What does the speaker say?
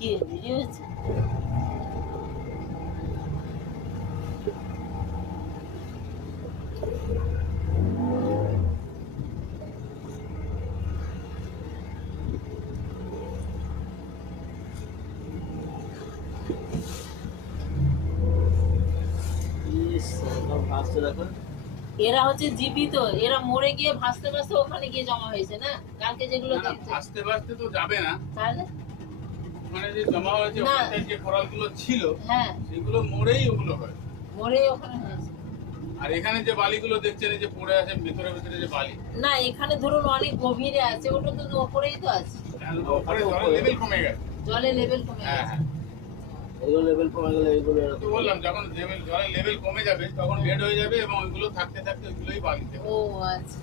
কি ভিডিও হচ্ছে? ভাসতে দেখো, এরা হচ্ছে জীবিত, এরা মরে গিয়ে ভাসতে ভাসতে ওখানে গিয়ে জমা হয়েছে না কালকে যেগুলো না, দেখছে। ভাসতে ভাসতে তো যাবে না, তাহলে মানে যে জমা হয়েছে না। ওখানে যে কোরালগুলো ছিল হ্যাঁ, সেগুলো মরেই ওগুলো হয়। মরে ওখানে হয়েছে। আর এখানে যে বালিগুলো দেখছেন এই যে পড়ে আছে ভিতরে ভিতরে যে বালি, না এখানে ধরুন অনেক গভীরে আছে, ওটা তো ওপরেই তো আছে, ওপরে জলের লেভেল কমে গেছে। জলের লেভেল কমে হ্যাঁ গেছে। হ্যাঁ, এগুলো লেভেল কমে গেলে এগুলো তো এরকম বললাম যখন জলের লেভেল কমে যাবে তখন বেড হয়ে যাবে এবং ওইগুলো থাকতে থাকতে ওইগুলোই বালি থেকে ও আচ্ছা।